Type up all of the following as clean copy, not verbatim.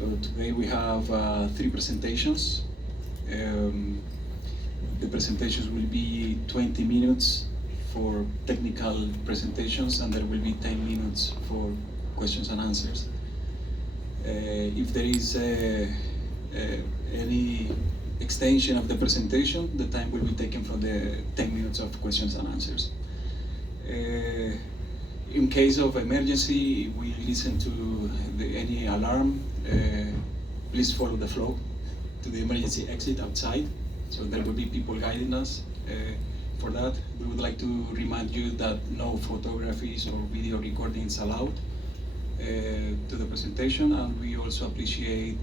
So today we have 3 presentations. The presentations will be 20 minutes for technical presentations, and there will be 10 minutes for questions and answers. If there is any extension of the presentation, the time will be taken from the 10 minutes of questions and answers. In case of emergency, we listen to any alarm. Please follow the flow to the emergency exit outside. So there will be people guiding us for that. We would like to remind you that no photographies or video recordings allowed to the presentation, and we also appreciate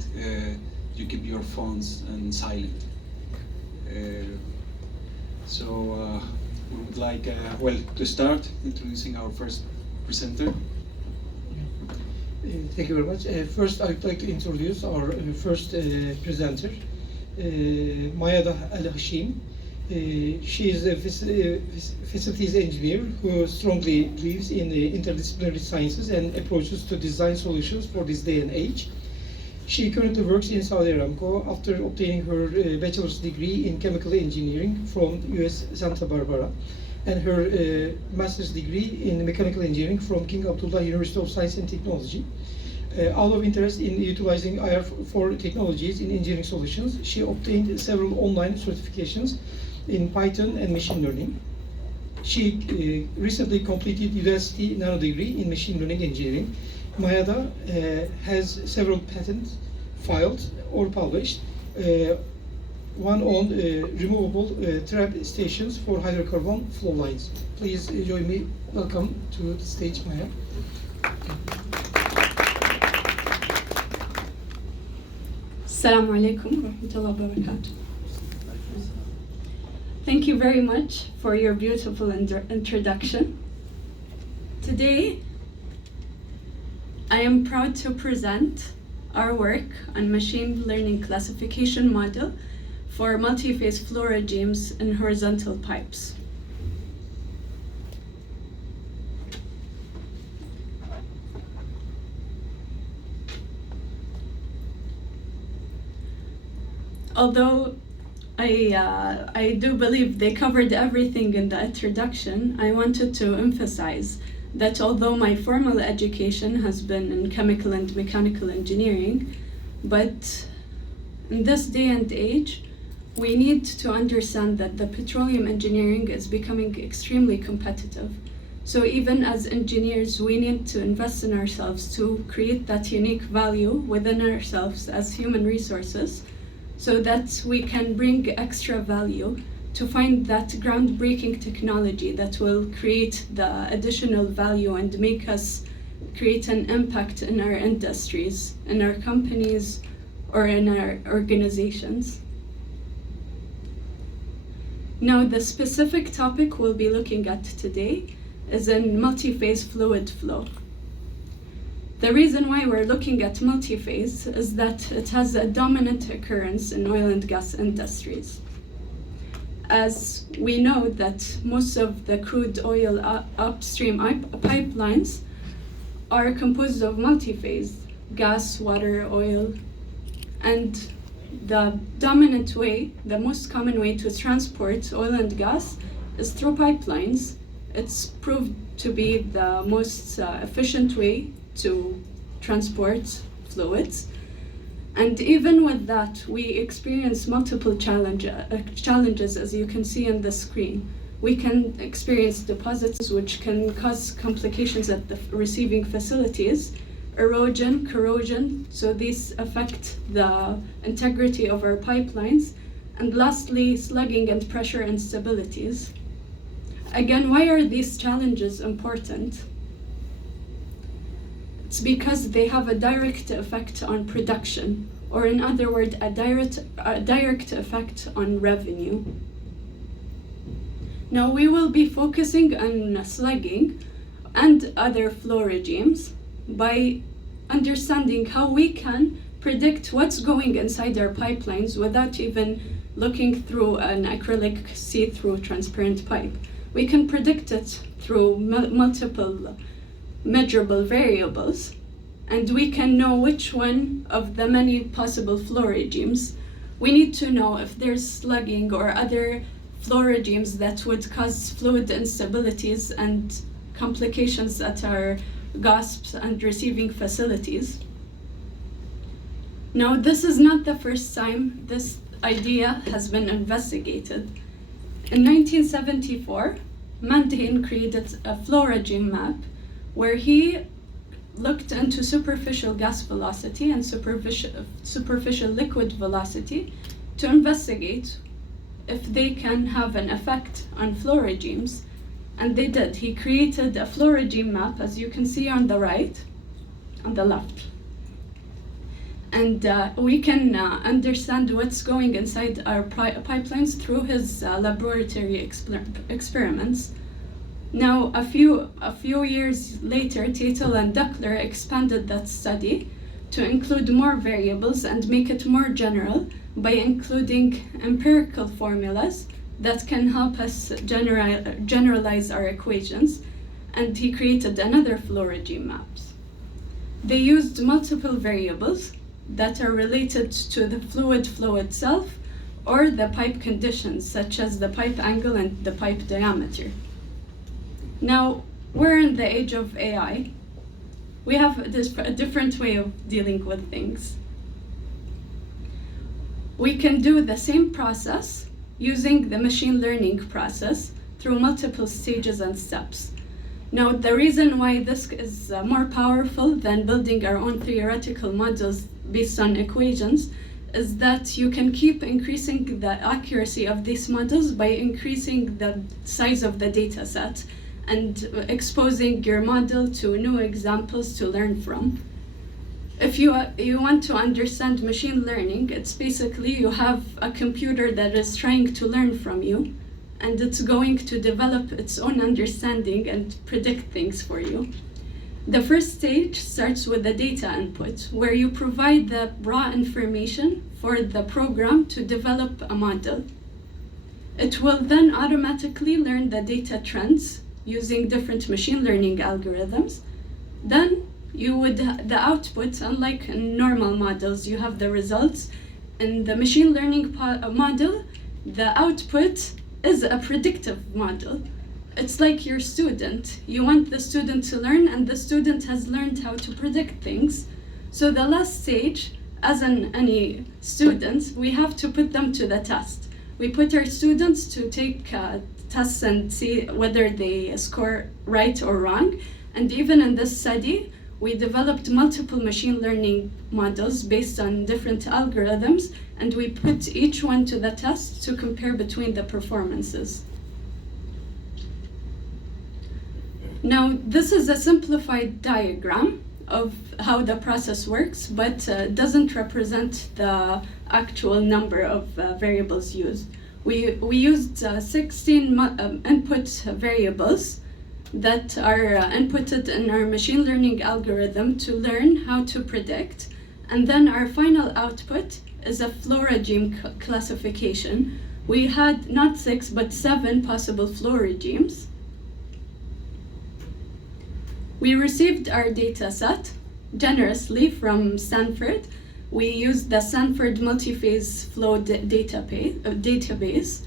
you keep your phones silent. We would like, to start introducing our first presenter. Thank you very much. First, I'd like to introduce our first presenter, Mayadah Alhashem. She is a facilities engineer who strongly believes in interdisciplinary sciences and approaches to design solutions for this day and age. She currently works in Saudi Aramco after obtaining her bachelor's degree in chemical engineering from US Santa Barbara and her master's degree in mechanical engineering from King Abdullah University of Science and Technology. Out of interest in utilizing IR4 technologies in engineering solutions, she obtained several online certifications in Python and machine learning. She recently completed University Nano degree in machine learning engineering. Mayadah has several patents filed or published, one on removable trap stations for hydrocarbon flow lines. Please join me. Welcome to the stage, Maya. Assalamu alaikum wa rahmatullahi wa barakatuh. Thank you very much for your beautiful introduction. Today, I am proud to present our work on machine learning classification model for multiphase flow regimes in horizontal pipes. Although I do believe they covered everything in the introduction, I wanted to emphasize that although my formal education has been in chemical and mechanical engineering, but in this day and age, we need to understand that the petroleum engineering is becoming extremely competitive. So even as engineers, we need to invest in ourselves to create that unique value within ourselves as human resources, so that we can bring extra value to find that groundbreaking technology that will create the additional value and make us create an impact in our industries, in our companies, or in our organizations. Now, the specific topic we'll be looking at today is in multiphase fluid flow. The reason why we're looking at multiphase is that it has a dominant occurrence in oil and gas industries. As we know that most of the crude oil upstream pipelines are composed of multiphase, gas, water, oil, and the dominant way, the most common way to transport oil and gas is through pipelines. It's proved to be the most efficient way to transport fluids. And even with that, we experience multiple challenges, as you can see on the screen. We can experience deposits which can cause complications at the receiving facilities, erosion, corrosion, so these affect the integrity of our pipelines, and lastly, slugging and pressure instabilities. Again, why are these challenges important? It's because they have a direct effect on production, or in other words, a direct effect on revenue. Now we will be focusing on slugging and other flow regimes by understanding how we can predict what's going inside our pipelines without even looking through an acrylic see-through transparent pipe. We can predict it through multiple measurable variables, and we can know which one of the many possible flow regimes. We need to know if there's slugging or other flow regimes that would cause fluid instabilities and complications at our gasps and receiving facilities. Now, this is not the first time this idea has been investigated. In 1974, Mandain created a flow regime map where he looked into superficial gas velocity and superficial liquid velocity to investigate if they can have an effect on flow regimes. And they did. He created a flow regime map, as you can see on the right, on the left. And we can understand what's going inside our pipelines through his laboratory experiments. Now, a few years later, Tatel and Duckler expanded that study to include more variables and make it more general by including empirical formulas that can help us generalize our equations, and he created another flow regime maps. They used multiple variables that are related to the fluid flow itself or the pipe conditions, such as the pipe angle and the pipe diameter. Now, we're in the age of AI. We have a different way of dealing with things. We can do the same process using the machine learning process through multiple stages and steps. Now, the reason why this is more powerful than building our own theoretical models based on equations is that you can keep increasing the accuracy of these models by increasing the size of the data set and exposing your model to new examples to learn from. If you want to understand machine learning, it's basically you have a computer that is trying to learn from you, and it's going to develop its own understanding and predict things for you. The first stage starts with the data input, where you provide the raw information for the program to develop a model. It will then automatically learn the data trends using different machine learning algorithms. Then the output, unlike in normal models, you have the results. In the machine learning model, the output is a predictive model. It's like your student. You want the student to learn, and the student has learned how to predict things. So the last stage, as in any student, we have to put them to the test. We put our students to take tests and see whether they score right or wrong. And even in this study, we developed multiple machine learning models based on different algorithms, and we put each one to the test to compare between the performances. Now, this is a simplified diagram of how the process works, but doesn't represent the actual number of variables used. We used 16 input variables that are inputted in our machine learning algorithm to learn how to predict. And then our final output is a flow regime classification. We had not 6, but 7 possible flow regimes. We received our data set generously from Stanford. We used the Stanford Multiphase Flow database.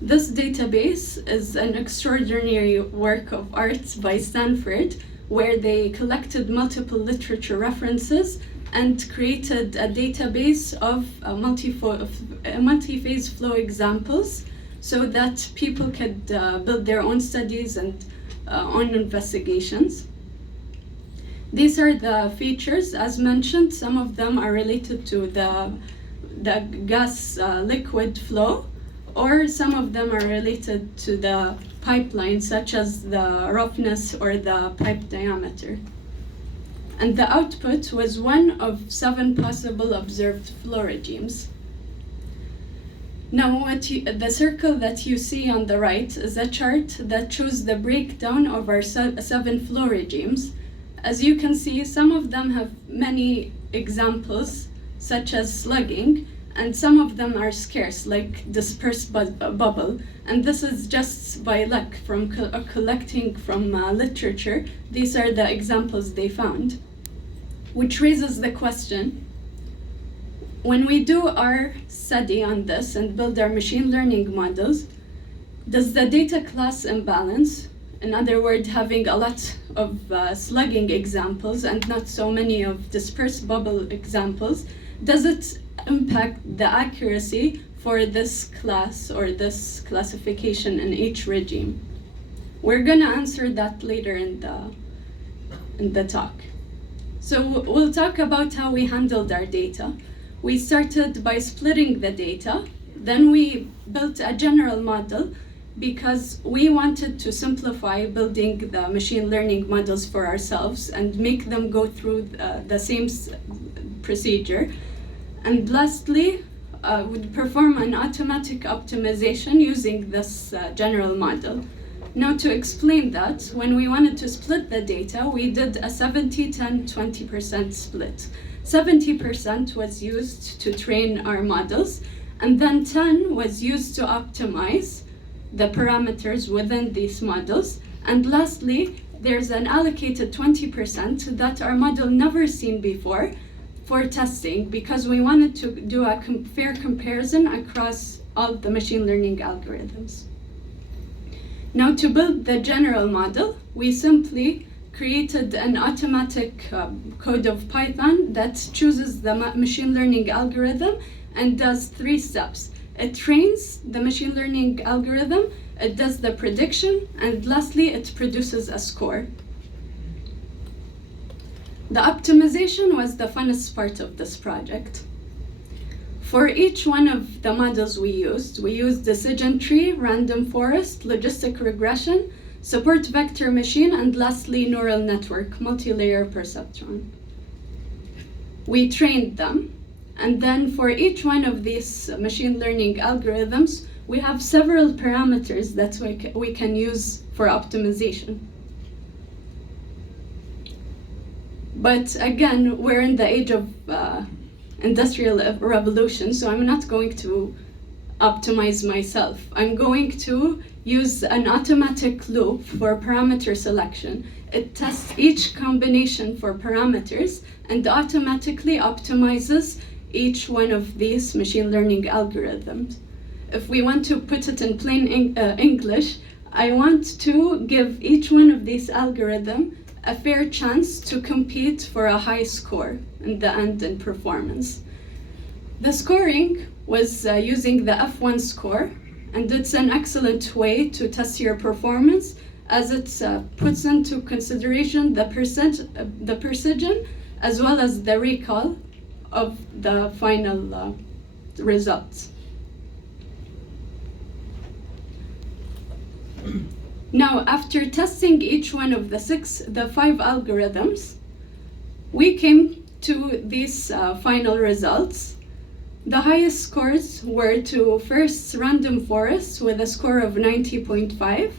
This database is an extraordinary work of art by Stanford, where they collected multiple literature references and created a database of multiphase flow examples so that people could build their own studies and own investigations. These are the features. As mentioned, some of them are related to the gas liquid flow, or some of them are related to the pipeline, such as the roughness or the pipe diameter. And the output was one of 7 possible observed flow regimes. Now, the circle that you see on the right is a chart that shows the breakdown of our 7 flow regimes. As you can see, some of them have many examples, such as slugging, and some of them are scarce, like dispersed bubble. And this is just by luck from collecting from literature. These are the examples they found. which raises the question, when we do our study on this and build our machine learning models, does the data class imbalance, in other words, having a lot of slugging examples and not so many of dispersed bubble examples, does it impact the accuracy for this class or this classification in each regime? We're gonna answer that later in the talk. So we'll talk about how we handled our data. We started by splitting the data, then we built a general model because we wanted to simplify building the machine learning models for ourselves and make them go through the same procedure. And lastly, would perform an automatic optimization using this general model. Now to explain that, when we wanted to split the data, we did a 70-10-20% split. 70% was used to train our models, and then 10 was used to optimize the parameters within these models. And lastly, there's an allocated 20% that our model never seen before for testing, because we wanted to do a fair comparison across all the machine learning algorithms. Now to build the general model, we simply created an automatic code of Python that chooses the machine learning algorithm and does 3 steps. It trains the machine learning algorithm, it does the prediction, and lastly, it produces a score. The optimization was the funnest part of this project. For each one of the models we used decision tree, random forest, logistic regression, support vector machine, and lastly, neural network, multi-layer perceptron. We trained them. And then for each one of these machine learning algorithms, we have several parameters that we can use for optimization. But again, we're in the age of industrial revolution, so I'm not going to optimize myself. I'm going to use an automatic loop for parameter selection. It tests each combination for parameters and automatically optimizes each one of these machine learning algorithms. If we want to put it in plain English, I want to give each one of these algorithms a fair chance to compete for a high score in the end in performance. The scoring was using the F1 score, and it's an excellent way to test your performance as it puts into consideration the precision as well as the recall of the final results. Now, after testing each one of the 5 algorithms, we came to these final results. The highest scores were to first random forest with a score of 90.5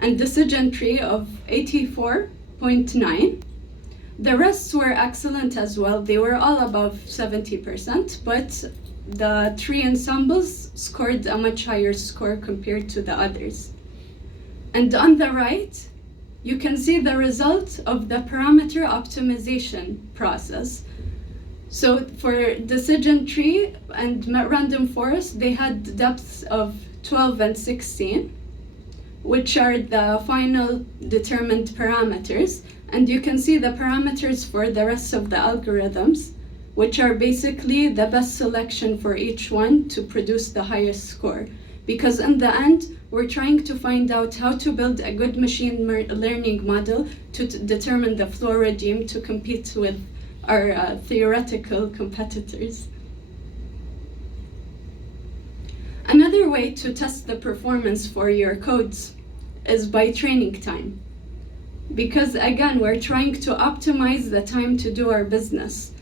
and decision tree of 84.9. The rest were excellent as well. They were all above 70%, but the tree ensembles scored a much higher score compared to the others. And on the right, you can see the result of the parameter optimization process. So for decision tree and random forest, they had depths of 12 and 16, which are the final determined parameters. And you can see the parameters for the rest of the algorithms, which are basically the best selection for each one to produce the highest score. Because in the end, we're trying to find out how to build a good machine learning model to determine the flow regime to compete with our theoretical competitors. Another way to test the performance for your codes is by training time. Because again, we're trying to optimize the time to do our business.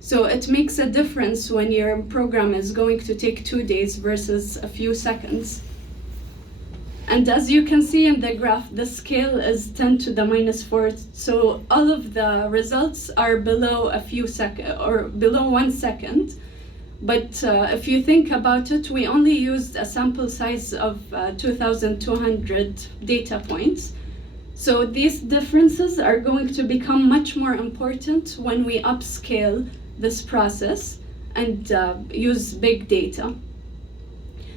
So it makes a difference when your program is going to take 2 days versus a few seconds. And as you can see in the graph, the scale is 10 to the minus 4. So all of the results are below a few seconds or below 1 second. But if you think about it, we only used a sample size of 2,200 data points. So these differences are going to become much more important when we upscale this process and use big data.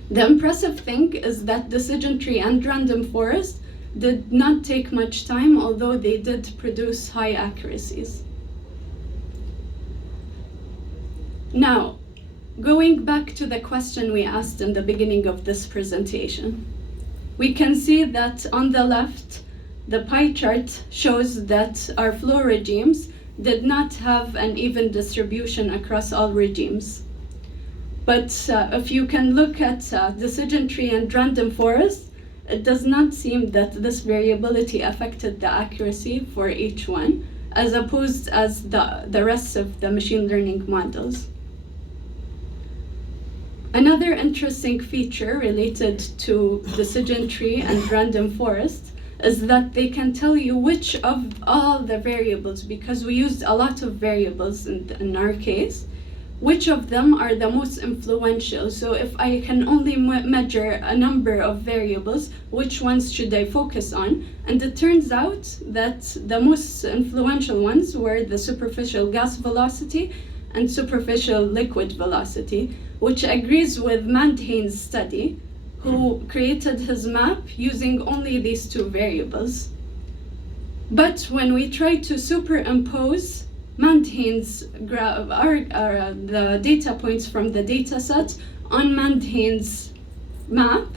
The impressive thing is that decision tree and random forest did not take much time, although they did produce high accuracies. Now, going back to the question we asked in the beginning of this presentation, we can see that on the left, the pie chart shows that our flow regimes did not have an even distribution across all regimes. But if you can look at decision tree and random forest, it does not seem that this variability affected the accuracy for each one, as opposed as the rest of the machine learning models. Another interesting feature related to decision tree and random forest is that they can tell you which of all the variables, because we used a lot of variables in our case, which of them are the most influential. So if I can only measure a number of variables, which ones should I focus on? And it turns out that the most influential ones were the superficial gas velocity and superficial liquid velocity, which agrees with Manthein's study, who created his map using only these two variables. But when we try to superimpose Manthein's the data points from the data set on Manthein's map,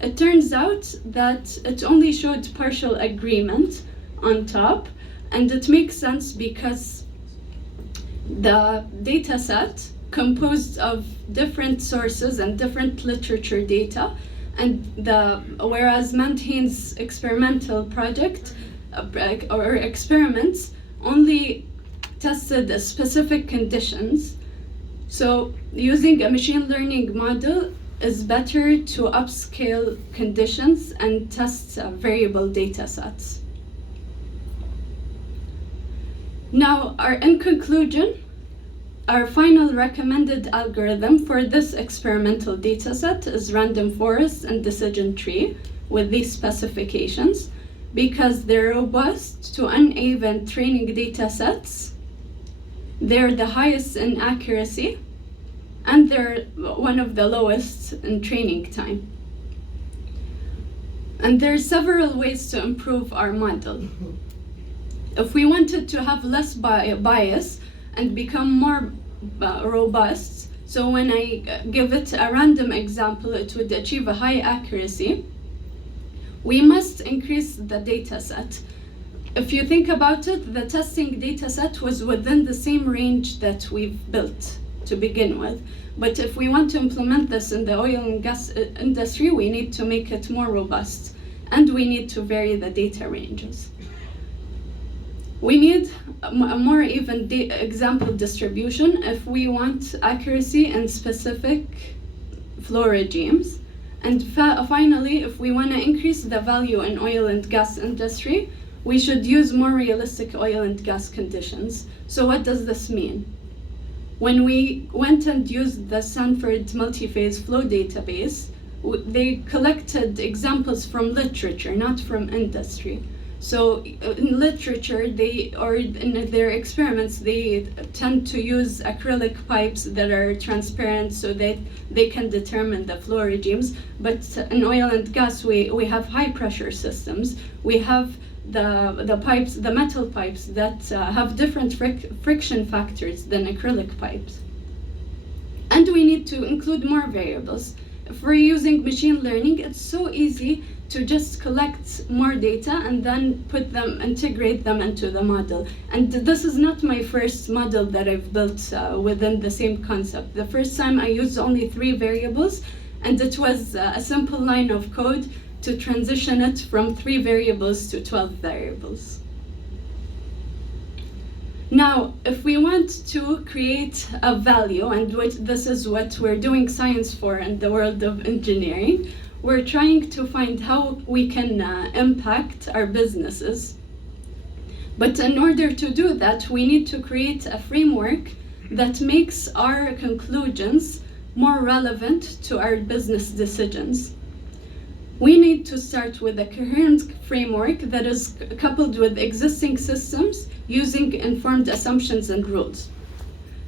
it turns out that it only showed partial agreement on top, and it makes sense because the data set composed of different sources and different literature data, and whereas Manthein's experimental project or experiments only tested specific conditions. So using a machine learning model is better to upscale conditions and test variable data sets. Now, in conclusion, our final recommended algorithm for this experimental dataset is random forest and decision tree with these specifications, because they're robust to uneven training data sets, they're the highest in accuracy, and they're one of the lowest in training time. And there are several ways to improve our model. If we wanted to have less bias and become more robust, so when I give it a random example, it would achieve a high accuracy, we must increase the data set. If you think about it, the testing data set was within the same range that we've built to begin with. But if we want to implement this in the oil and gas industry, we need to make it more robust, and we need to vary the data ranges. We need a more even example distribution if we want accuracy in specific flow regimes. And finally, if we want to increase the value in oil and gas industry, we should use more realistic oil and gas conditions. So what does this mean? When we went and used the Stanford Multiphase Flow database, they collected examples from literature, not from industry. So in literature, in their experiments, they tend to use acrylic pipes that are transparent so that they can determine the flow regimes. But in oil and gas, we have high pressure systems. We have the pipes, the metal pipes that have different friction factors than acrylic pipes. And we need to include more variables. If we're using machine learning, it's so easy to just collect more data and then integrate them into the model. And this is not my first model that I've built within the same concept. The first time I used only 3 variables, and it was a simple line of code to transition it from 3 variables to 12 variables. Now, if we want to create a value, and this is what we're doing science for in the world of engineering, we're trying to find how we can impact our businesses. But in order to do that, we need to create a framework that makes our conclusions more relevant to our business decisions. We need to start with a coherent framework that is coupled with existing systems using informed assumptions and rules.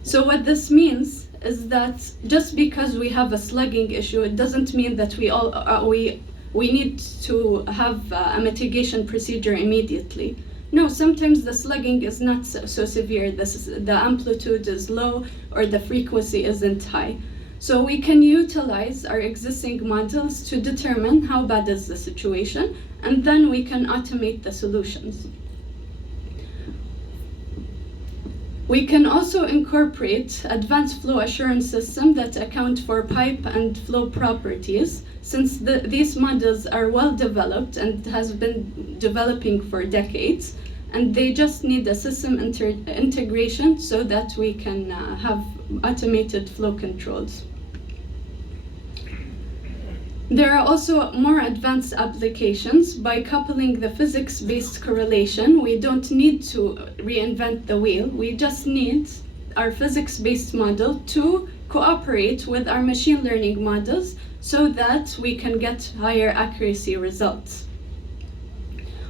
So what this means is that just because we have a slugging issue, it doesn't mean that we need to have a mitigation procedure immediately. No, sometimes the slugging is not so severe. The amplitude is low or the frequency isn't high. So we can utilize our existing models to determine how bad is the situation, and then we can automate the solutions. We can also incorporate advanced flow assurance systems that account for pipe and flow properties, since these models are well developed and has been developing for decades, and they just need a system integration so that we can have automated flow controls. There are also more advanced applications. By coupling the physics-based correlation, we don't need to reinvent the wheel. We just need our physics-based model to cooperate with our machine learning models so that we can get higher accuracy results.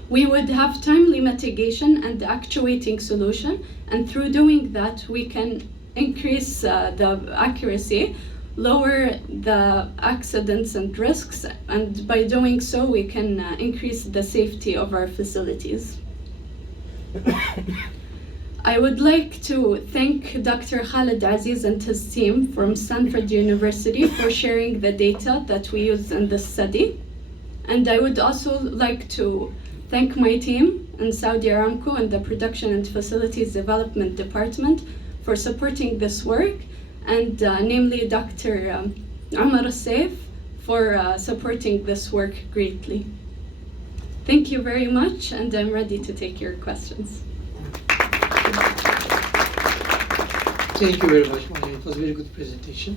We would have timely mitigation and actuating solution, and through doing that, we can increase the accuracy, lower the accidents and risks, and by doing so we can increase the safety of our facilities. I would like to thank Dr. Khalid Aziz and his team from Stanford University for sharing the data that we use in this study. And I would also like to thank my team in Saudi Aramco and the Production and Facilities Development Department for supporting this work, and namely Dr. Omar Saif for supporting this work greatly. Thank you very much, and I'm ready to take your questions. Thank you very much, Maya. It was a very good presentation.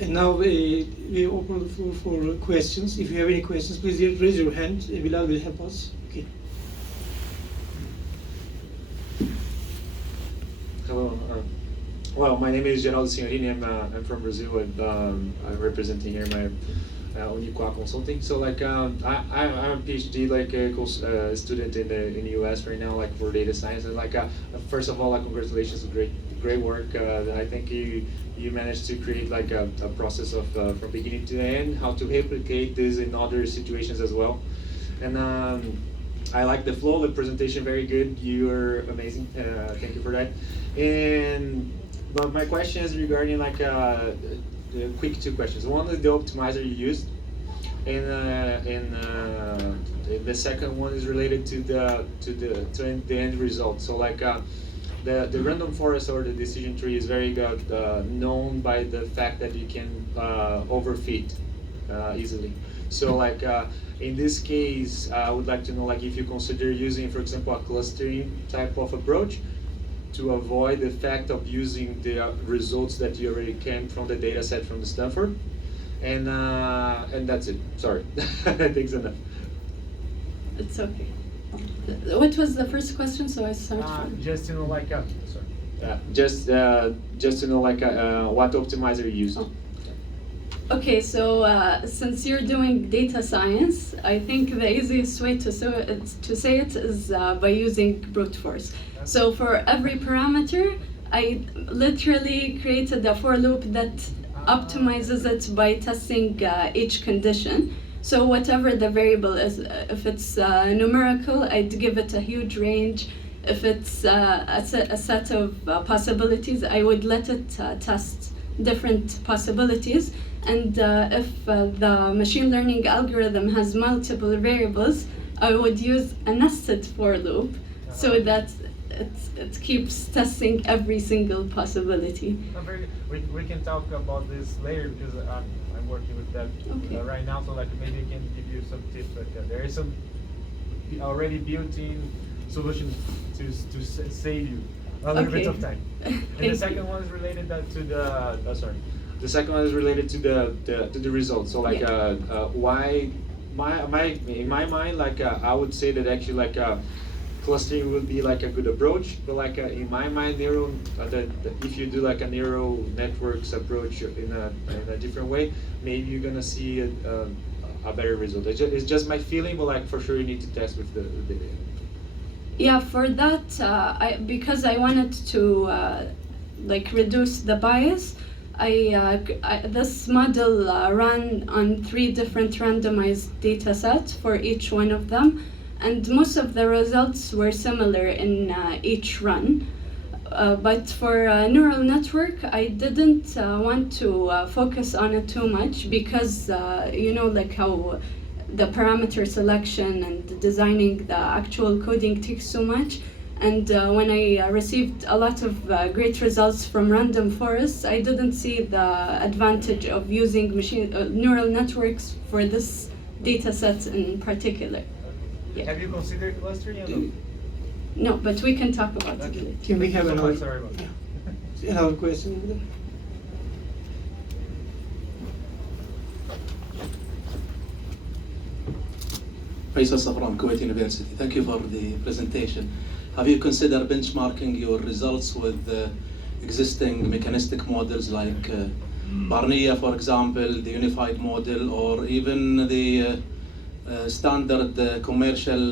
And now we open the floor for questions. If you have any questions, please raise your hand. Bilal will help us. Okay. Hello. Well, my name is Geraldo Signorini. I'm from Brazil, and I'm representing here my Uniqua Consulting. So, like, I'm a PhD student in the US right now, like for data science. And like, first of all, like, congratulations, great work. I think you managed to create like a process of from beginning to end, how to replicate this in other situations as well. And I like the flow, the presentation, very good. You are amazing. Thank you for that. But my question is regarding like the quick two questions. One is the optimizer you used, and the second one is related to the end result. So like the random forest or the decision tree is very good, known by the fact that you can overfit easily. So like in this case, I would like to know like if you consider using, for example, a clustering type of approach to avoid the fact of using the results that you already came from the data set from the Stanford. And that's it. Sorry. Thanks enough. It's okay. What was the first question? So I start from... Just to know like just to know like what optimizer you use. Oh. Okay, so since you're doing data science, I think the easiest way to say it is by using brute force. So for every parameter, I literally created a for loop that optimizes it by testing each condition. So whatever the variable is, if it's numerical, I'd give it a huge range. If it's a set of possibilities, I would let it test different possibilities. And if the machine learning algorithm has multiple variables, I would use a nested for loop so that it keeps testing every single possibility. We can talk about this later because I'm working with that right now. So like maybe I can give you some tips. Like there is some already built-in solution to save you a little bit of time. And the second one is related to the The second one is related to the results. So like why in my mind like I would say that actually like clustering would be like a good approach, but like in my mind if you do like a neural networks approach in a different way, maybe you're gonna see a better result. It's just my feeling, but like for sure you need to test with the data. Yeah, for that, because I wanted to like reduce the bias, this model ran on 3 different randomized data sets for each one of them, and most of the results were similar in each run. But for neural network, I didn't want to focus on it too much because, you know, like how the parameter selection and designing the actual coding takes so much. And when I received a lot of great results from random forests, I didn't see the advantage of using neural networks for this data set in particular. Yeah. Have you considered clustering? Or no? No, but we can talk about it later. Can we have another, Sorry about that. another question? Faisal Safran, Kuwait University. Thank you for the presentation. Have you considered benchmarking your results with existing mechanistic models like Barnea, for example, the unified model, or even the standard commercial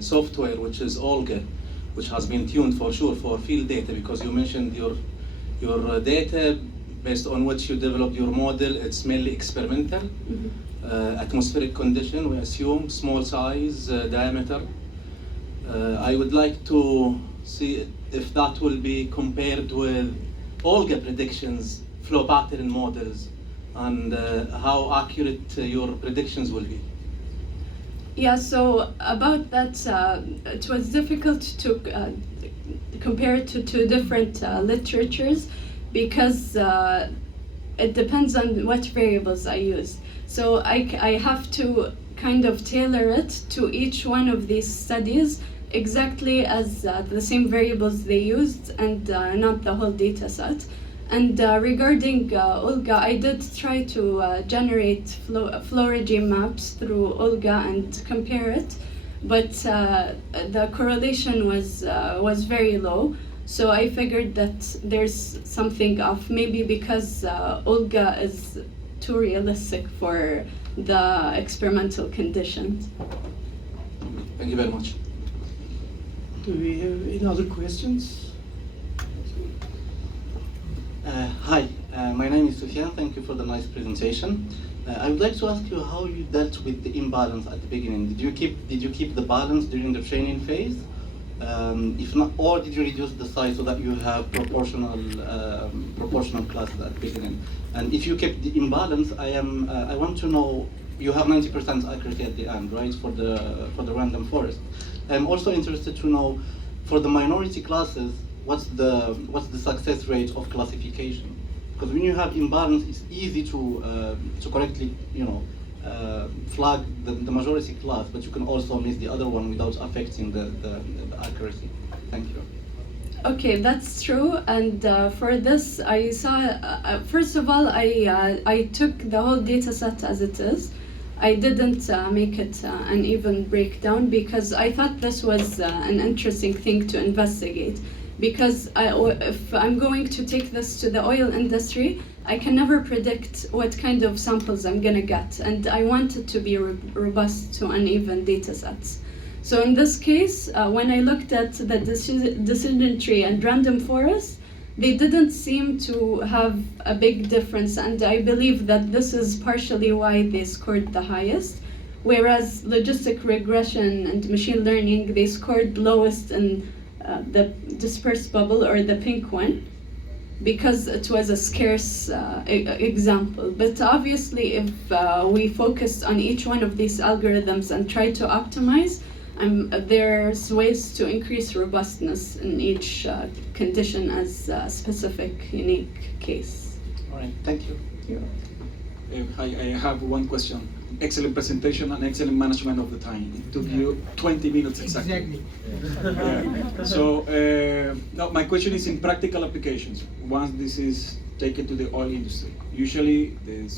software, which is Olga, which has been tuned for sure for field data? Because you mentioned your data based on which you develop your model, it's mainly experimental. Atmospheric condition, we assume, small size, diameter. I would like to see if that will be compared with Olga predictions, flow pattern models, and how accurate your predictions will be. Yeah, so about that, it was difficult to compare it to 2 different literatures because it depends on what variables I use. So I have to kind of tailor it to each one of these studies exactly as the same variables they used and not the whole data set. And regarding Olga, I did try to generate flow regime maps through Olga and compare it, but the correlation was very low. So I figured that there's something off, maybe because Olga is too realistic for the experimental conditions. Thank you very much. Do we have any other questions? Hi, my name is Sufyan. Thank you for the nice presentation. I would like to ask you how you dealt with the imbalance at the beginning. Did you keep the balance during the training phase? If not, or did you reduce the size so that you have proportional classes at the beginning? And if you kept the imbalance, I want to know, you have 90% accuracy at the end, right, for the random forest. I'm also interested to know, for the minority classes, what's the success rate of classification? Because when you have imbalance, it's easy to correctly, flag the majority class, but you can also miss the other one without affecting the accuracy. Thank you. Okay, that's true. And for this, I saw, first of all, I took the whole data set as it is. I didn't make it an even breakdown because I thought this was an interesting thing to investigate. Because if I'm going to take this to the oil industry, I can never predict what kind of samples I'm gonna get, and I want it to be robust to uneven data sets. So in this case, when I looked at the decision tree and random forest, they didn't seem to have a big difference, and I believe that this is partially why they scored the highest. Whereas logistic regression and machine learning, they scored lowest in the dispersed bubble, or the pink one, because it was a scarce example. But obviously, if we focused on each one of these algorithms and try to optimize, there's ways to increase robustness in each condition as a specific, unique case. All right, thank you. Hi, I have one question. Excellent presentation and excellent management of the time. It took you 20 minutes exactly. Yeah. So now my question is in practical applications. Once this is taken to the oil industry, usually the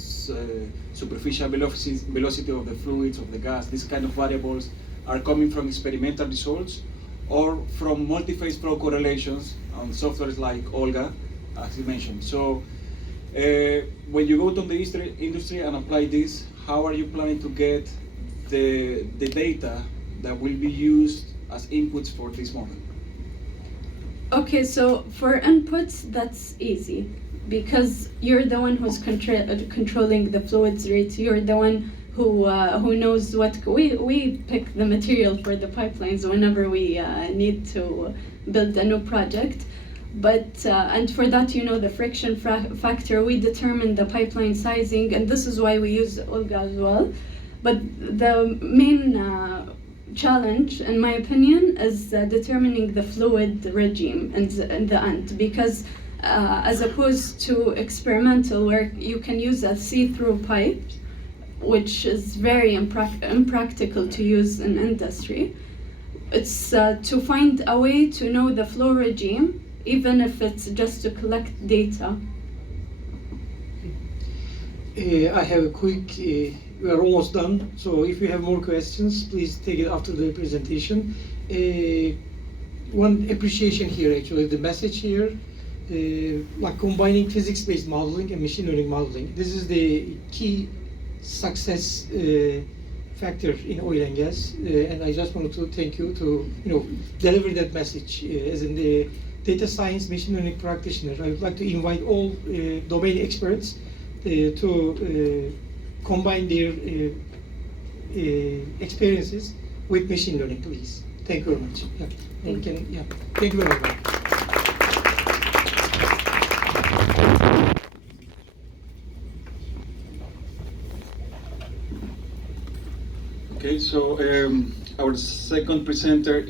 superficial velocity of the fluids, of the gas, these kind of variables are coming from experimental results or from multiphase flow correlations on softwares like Olga, as you mentioned. So When you go to the industry and apply this, how are you planning to get the data that will be used as inputs for this model? Okay, so for inputs, that's easy because you're the one who's controlling the fluids rate. You're the one who knows what we pick the material for the pipelines whenever we need to build a new project. But and for that, you know, the friction factor, we determine the pipeline sizing, and this is why we use Olga as well. But the main challenge, in my opinion, is determining the fluid regime in the end, because as opposed to experimental where you can use a see-through pipe, which is very impractical to use in industry, it's to find a way to know the flow regime, even if it's just to collect data. I have a quick, we are almost done, so if you have more questions, please take it after the presentation. One appreciation here, actually, the message here, like combining physics-based modeling and machine learning modeling. This is the key success factor in oil and gas, and I just wanted to thank you to deliver that message. As in the data science machine learning practitioner, I would like to invite all domain experts to combine their experiences with machine learning, please. Thank you very much. Thank you very much. Okay, so our second presenter